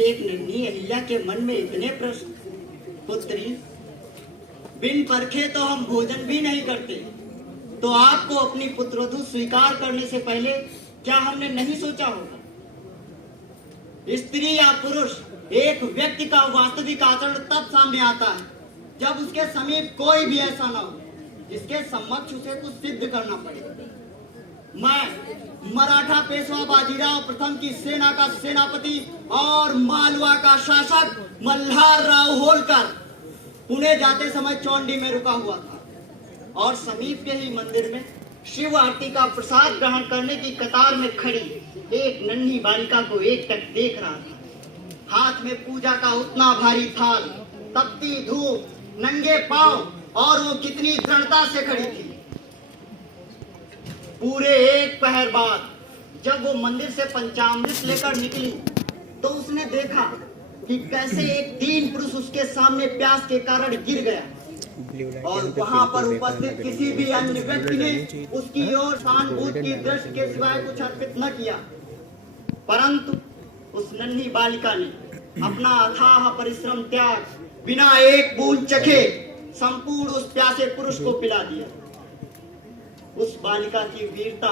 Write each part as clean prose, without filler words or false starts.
एक नन्ही अहिल्या के मन में इतने प्रश्न। पुत्री, बिन परखे तो हम भोजन भी नहीं करते, तो आपको अपनी पुत्रवधू स्वीकार करने से पहले क्या हमने नहीं सोचा होगा? स्त्री या पुरुष, एक व्यक्ति का वास्तविक आचरण तब सामने आता है जब उसके समीप कोई भी ऐसा न हो जिसके समक्ष उसे कुछ सिद्ध करना पड़े। मैं मराठा पेशवा बाजीराव प्रथम की सेना का सेनापति और मालवा का शासक मल्हार राव होलकर पुणे जाते समय चौंडी में रुका हुआ था और समीप के ही मंदिर में शिव आरती का प्रसाद ग्रहण करने की कतार में खड़ी एक नन्ही बालिका को एकटक देख रहा था। हाथ में पूजा का उतना भारी थाल, तपती धूप, नंगे पांव और वो कितनी दृढ़ता से खड़ी थी। पूरे एक पहर बाद जब वो मंदिर से पंचामृत लेकर निकली तो उसने देखा कि कैसे एक दीन पुरुष उसके सामने प्यास के कारण गिर गया और वहां पर उपस्थित किसी भी अन्य व्यक्ति ने उसकी ओर सहानुभूति की दृष्टि के सिवाय कुछ अर्पित न किया, परंतु उस नन्ही बालिका ने अपना अथाह परिश्रम त्याग बिना एक बूंद चखे संपूर्ण उस प्यासे पुरुष को पिला दिया। उस बालिका की वीरता,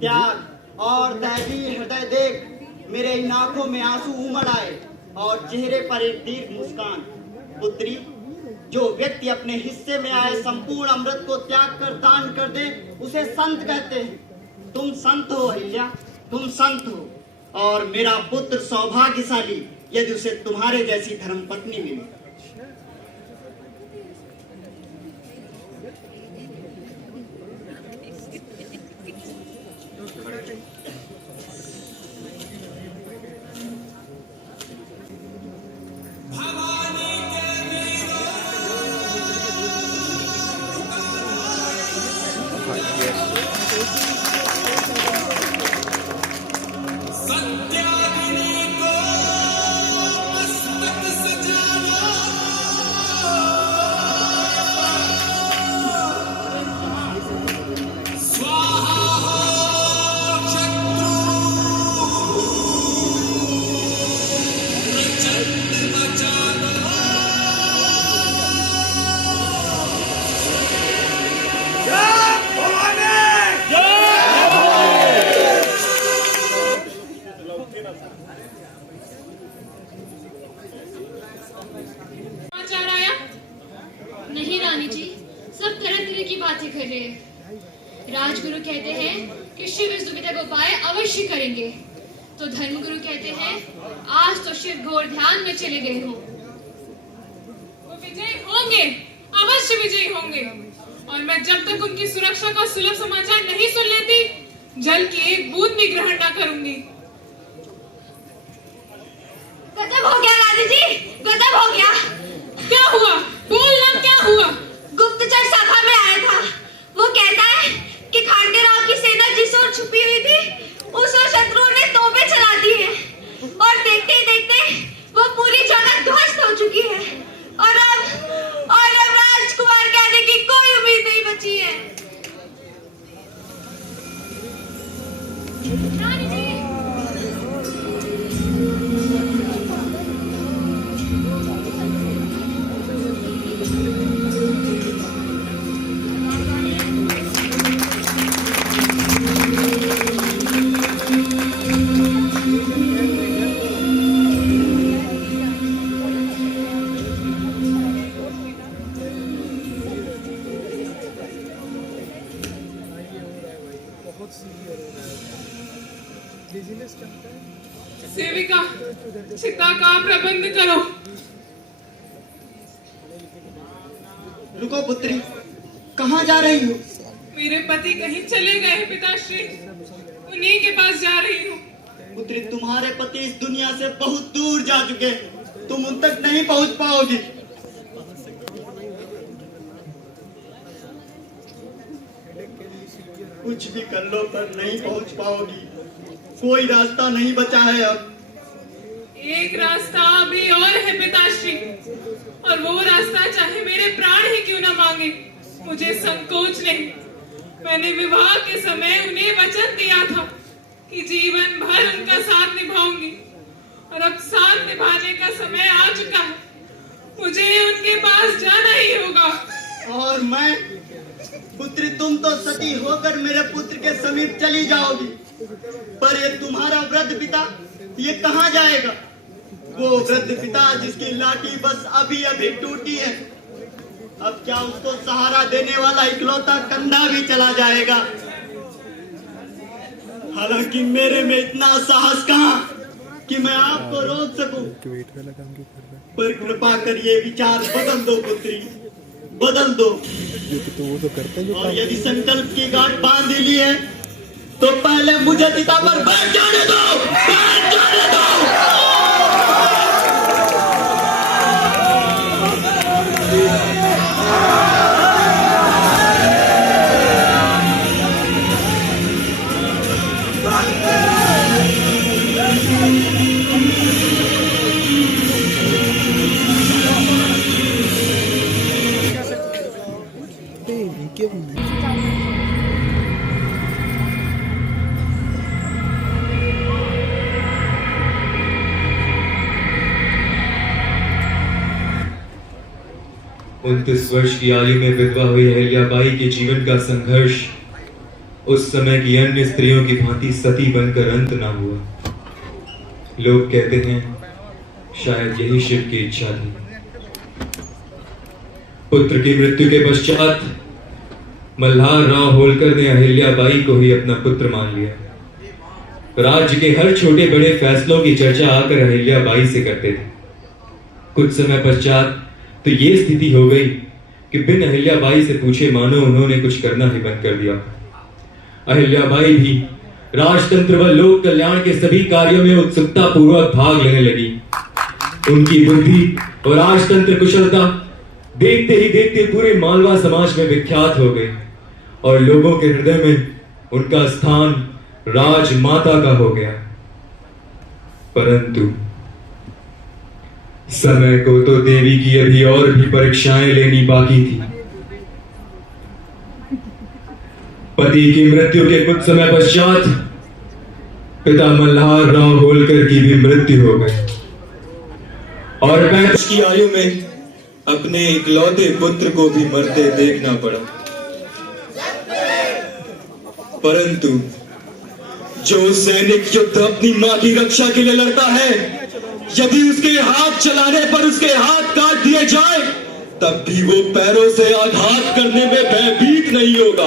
त्याग और दैवीय हृदय देख मेरे इन आंखों में आंसू उमड़ आए और चेहरे पर एक दीर्घ मुस्कान। पुत्री, जो व्यक्ति अपने हिस्से में आए संपूर्ण अमृत को त्याग कर दान कर दे उसे संत कहते हैं। तुम संत हो अहिल्या, तुम संत हो और मेरा पुत्र सौभाग्यशाली यदि उसे तुम्हारे जैसी धर्मपत्नी मिली। नहीं रानी जी, सब तरह तरह की बातें कर रहे हैं। राजगुरु कहते हैं कि शिव इस दुविधा का उपाय अवश्य करेंगे, तो धर्मगुरु कहते हैं आज तो शिव घोर ध्यान में चले गए हो। वो विजयी होंगे, अवश्य विजयी होंगे, और मैं जब तक उनकी सुरक्षा का सुलभ समाचार नहीं सुन लेती जल की एक बूंद भी ग्रहण न करूंगी। गजब हो गया रानी जी, गजब हो गया। क्या हुआ? बोलना, क्या हुआ? गुप्तचर सभा में आया था। वो कहता है कि खांडेराव की सेना जिस ओर छुपी हुई थी उस ओर शत्रुओं ने तोपें चला दी है और देखते ही देखते वो पूरी जगह ध्वस्त हो चुकी है और अब राजकुमार के आने की कोई उम्मीद नहीं बची है। रानी जी, सेविका, चिता का प्रबंध करो। रुको पुत्री, कहाँ जा रही हो? मेरे पति कहीं चले गए हैं पिताश्री, उन्हीं के पास जा रही हूँ। पुत्री, तुम्हारे पति इस दुनिया से बहुत दूर जा चुके हैं, तुम उन तक नहीं पहुंच पाओगी। कुछ भी कर लो पर नहीं पहुंच पाओगी, कोई रास्ता नहीं बचा है अब। एक रास्ता भी और है पिताश्री, और वो रास्ता चाहे मेरे प्राण ही क्यों न मांगे, मुझे संकोच नहीं। मैंने विवाह के समय उन्हें वचन दिया था कि जीवन भर उनका साथ निभाऊंगी, और अब साथ निभाने का समय आ चुका है। मुझे उनके पास जाना ही होगा। और मैं पुत्री, तुम तो सती होकर मेरे पुत्र के समीप चली जाओगी, पर ये तुम्हारा वृद्ध पिता ये कहाँ जाएगा? वो वृद्ध पिता जिसकी लाठी बस अभी अभी टूटी है, अब क्या उसको सहारा देने वाला इकलौता कंधा भी चला जाएगा? हालांकि मेरे में इतना साहस कहाँ कि मैं आपको रोक सकूं, पर कृपा कर ये विचार बदल दो पुत्री, बदल दो। और यदि संकल्प की गांठ बांध ली है तो पहले मुझे चिता पर बैठ जाने दो, बैठ जाने दो। उनतीस वर्ष की आयु में विधवा हुई अहिल्याबाई के जीवन का संघर्ष उस समय की अन्य स्त्रियों की भांति सती बनकर अंत ना हुआ। लोग कहते हैं शायद यही शिव की इच्छा थी। पुत्र की मृत्यु के पश्चात मल्हार राव होलकर ने अहिल्याबाई को ही अपना पुत्र मान लिया। राज्य के हर छोटे बड़े फैसलों की चर्चा आकर अहिल्याबाई से करते थे। कुछ समय पश्चात तो ये स्थिति हो गई कि बिन अहिल्याबाई से पूछे मानो उन्होंने कुछ करना ही बंद कर दिया। अहिल्याबाई भी राजतंत्र व लोक कल्याण के सभी कार्यों में उत्सुकता पूर्वक भाग लेने लगी। उनकी बुद्धि और राजतंत्र कुशलता देखते ही देखते पूरे मालवा समाज में विख्यात हो गई और लोगों के हृदय में उनका स्थान राजमाता का हो गया। परंतु समय को तो देवी की अभी और भी परीक्षाएं लेनी बाकी थी। पति की मृत्यु के कुछ समय पश्चात पिता मल्हार राव होलकर की भी मृत्यु हो गई और 35 की आयु में अपने इकलौते पुत्र को भी मरते देखना पड़ा। परंतु जो सैनिक युद्ध अपनी मां की रक्षा के लिए लड़ता है, यदि उसके हाथ चलाने पर उसके हाथ काट दिए जाए तब भी वो पैरों से आघात करने में भयभीत नहीं होगा।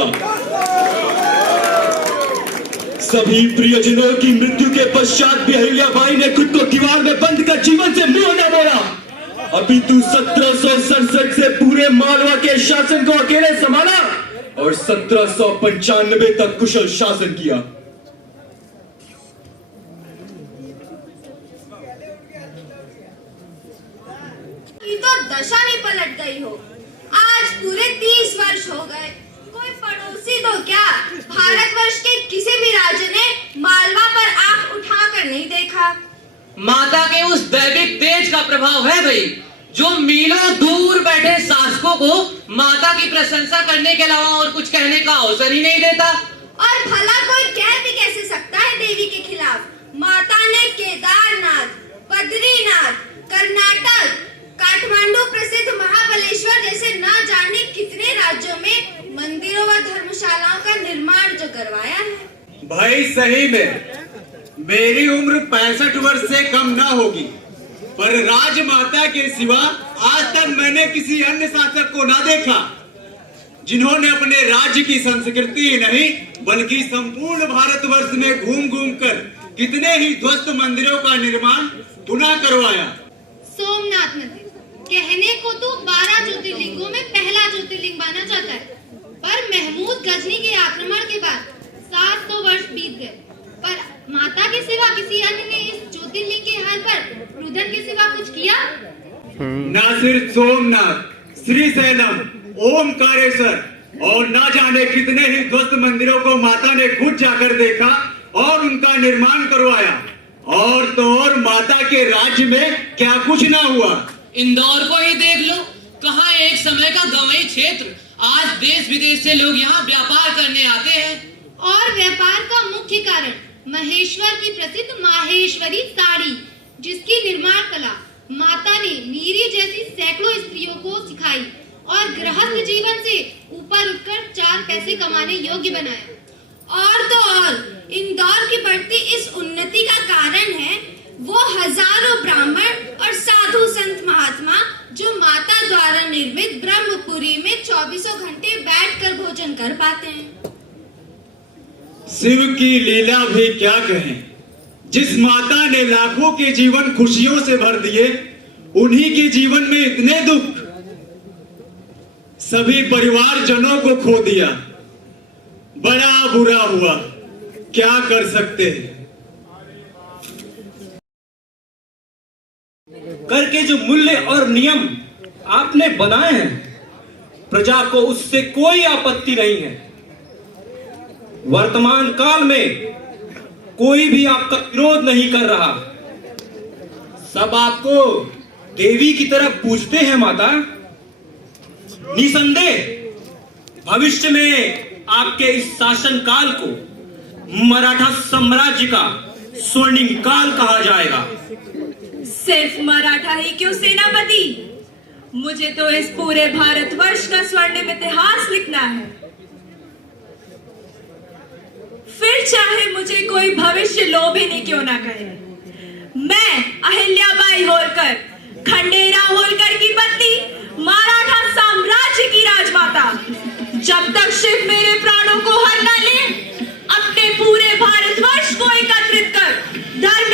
सभी प्रियजनों की मृत्यु के पश्चात भी अहिल्याबाई ने खुद को दीवार में बंद कर जीवन से मुंह न मोड़ा। अपितु 1767 से पूरे मालवा के शासन को अकेले संभाला और 1795 तक कुशल शासन किया। तो दशा भी पलट गई हो। आज पूरे 30 वर्ष हो गए, कोई पड़ोसी तो क्या, भारतवर्ष के किसी भी राज्य ने मालवा पर आंख उठाकर नहीं देखा। माता के उस दैविक तेज का प्रभाव है भाई, जो मीलों दूर बैठे शासकों को माता की प्रशंसा करने के अलावा और कुछ कहने का अवसर ही नहीं देता। और भला कोई कह भी कैसे सकता है देवी के खिलाफ? माता ने केदारनाथ, बद्रीनाथ, कर्नाटक, काठमांडू प्रसिद्ध महाबलेश्वर जैसे ना जाने कितने राज्यों में मंदिरों व धर्मशालाओं का निर्माण जो करवाया है। भाई सही में मेरी उम्र 65 वर्ष से कम ना होगी, पर राजमाता के सिवा आज तक मैंने किसी अन्य शासक को ना देखा जिन्होंने अपने राज्य की संस्कृति नहीं बल्कि संपूर्ण भारतवर्ष में घूम घूम कर कितने ही ध्वस्त मंदिरों का निर्माण पुनः करवाया। सोमनाथ मंदिर कहने को तो 12 ज्योतिर्लिंगों में पहला ज्योतिर्लिंग माना जाता है, पर महमूद गजनी के आक्रमण के बाद 700 वर्ष बीत गए, पर माता के सिवा किसी अन्य ने इस ज्योतिर्लिंग के हल पर रुदन के सिवा कुछ किया? ना सिर्फ सोमनाथ, श्रीशैलम, ओमकारेश्वर और ना जाने कितने ही ध्वस्त मंदिरों को माता ने खुद जाकर देखा और उनका निर्माण करवाया। और तो और माता के राज्य में क्या कुछ ना हुआ। इंदौर को ही देख लो, कहाँ एक समय का गंवई क्षेत्र, आज देश विदेश से लोग यहाँ व्यापार करने आते हैं। और व्यापार का मुख्य कारण महेश्वर की प्रसिद्ध माहेश्वरी साड़ी, जिसकी निर्माण कला माता ने मेरी जैसी सैकड़ों स्त्रियों को सिखाई और गृहस्थ जीवन से ऊपर उठकर 4 पैसे कमाने योग्य बनाया। और तो और इंदौर की बढ़ती इस उन्नति का कारण है वो हजारों ब्राह्मण और साधु संत महात्मा जो माता द्वारा निर्मित ब्रह्मपुरी में 24 घंटे बैठकर भोजन कर पाते हैं। शिव की लीला भी क्या कहें, जिस माता ने लाखों के जीवन खुशियों से भर दिए, उन्हीं के जीवन में इतने दुख, सभी परिवारजनों को खो दिया। बड़ा बुरा हुआ, क्या कर सकते हैं। कर के जो मूल्य और नियम आपने बनाए हैं, प्रजा को उससे कोई आपत्ति नहीं है। वर्तमान काल में कोई भी आपका विरोध नहीं कर रहा। सब आपको देवी की तरह पूजते हैं माता। निसंदेह भविष्य में आपके इस शासन काल को मराठा साम्राज्य का स्वर्णिम काल कहा जाएगा। सिर्फ मराठा ही क्यों सेनापति, मुझे तो इस पूरे भारतवर्ष का स्वर्णिम इतिहास लिखना है। फिर चाहे मुझे कोई भविष्य लोभिनी क्यों ना कहे, मैं अहिल्याबाई होलकर, खंडेराव होलकर की पत्नी, मराठा साम्राज्य की राजमाता, जब तक शिव मेरे प्राणों को हर न ले, अपने पूरे भारतवर्ष को एकत्रित कर धर्म